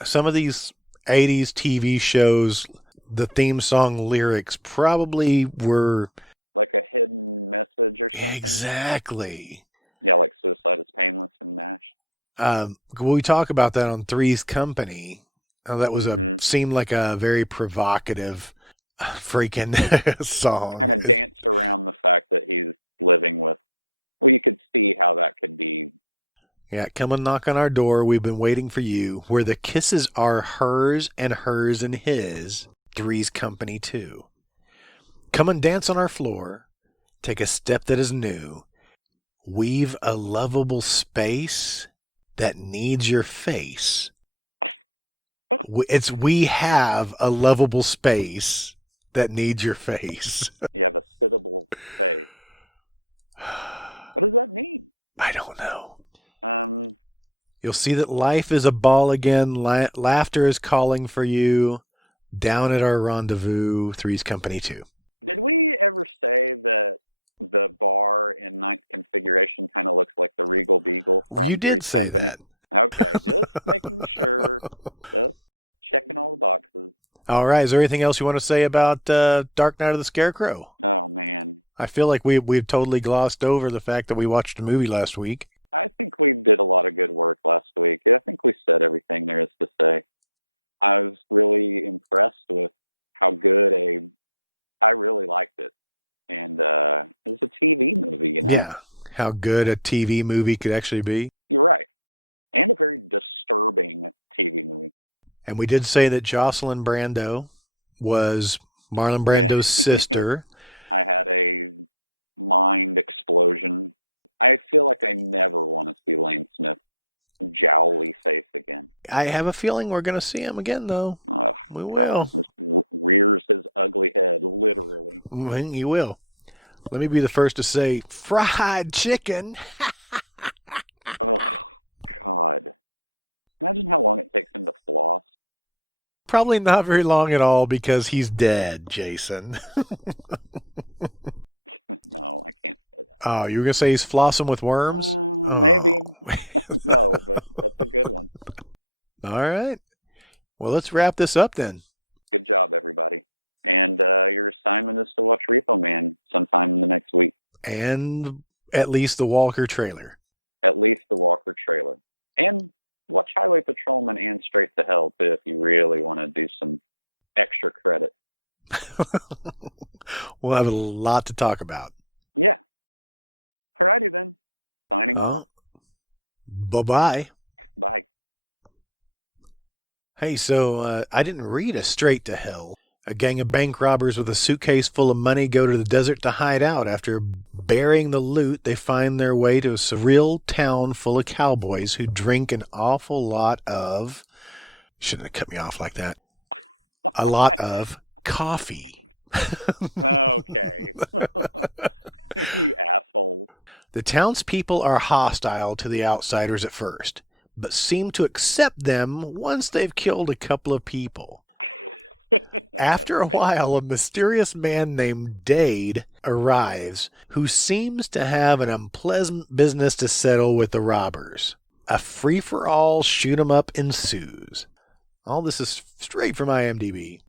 Some of these 80s TV shows, the theme song lyrics probably were exactly. We talk about that on Three's Company. That was a seemed like a very provocative freaking song. Yeah, come and knock on our door. We've been waiting for you. Where the kisses are hers and his. Three's Company too. Come and dance on our floor. Take a step that is new. Weave a lovable space that needs your face. We have a lovable space that needs your face. I don't know. You'll see that life is a ball again. Laughter is calling for you. Down at our rendezvous, Three's Company 2. You did say that. All right. Is there anything else you want to say about Dark Knight of the Scarecrow? I feel like we've totally glossed over the fact that we watched a movie last week. Yeah, how good a TV movie could actually be. And we did say that Jocelyn Brando was Marlon Brando's sister. I have a feeling we're going to see him again, though. We will. You will. Let me be the first to say fried chicken. Probably not very long at all because he's dead, Jason. Oh, you were going to say he's flossing with worms? Oh. All right. Well, let's wrap this up then. And at least the Walker trailer. We'll have a lot to talk about. Oh, bye bye. Hey, so I didn't read A Straight to Hell. A gang of bank robbers with a suitcase full of money go to the desert to hide out. After burying the loot, they find their way to a surreal town full of cowboys who drink an awful lot of. Shouldn't have cut me off like that. A lot of coffee. The townspeople are hostile to the outsiders at first, but seem to accept them once they've killed a couple of people. After a while, a mysterious man named Dade arrives who seems to have an unpleasant business to settle with the robbers. A free-for-all shoot 'em up ensues. All this is straight from IMDb.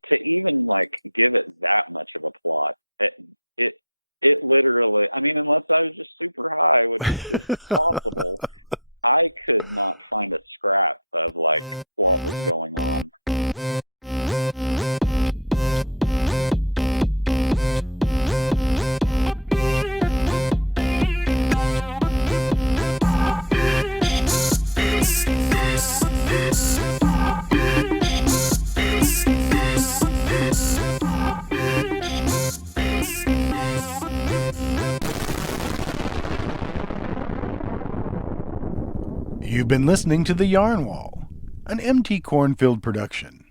You've been listening to The Yarn Wall, an MT Cornfield production.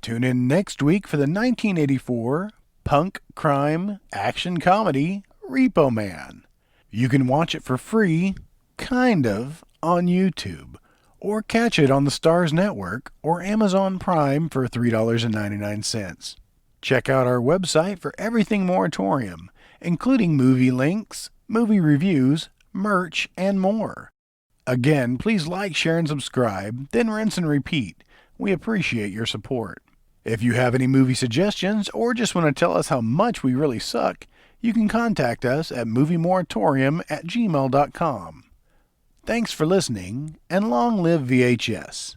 Tune in next week for the 1984 punk crime action comedy Repo Man. You can watch it for free, kind of, on YouTube, or catch it on the Starz Network or Amazon Prime for $3.99. Check out our website for everything Moratorium, including movie links, movie reviews, merch, and more. Again, please like, share, and subscribe, then rinse and repeat. We appreciate your support. If you have any movie suggestions or just want to tell us how much we really suck, you can contact us at moviemoratorium@gmail.com. Thanks for listening, and long live VHS.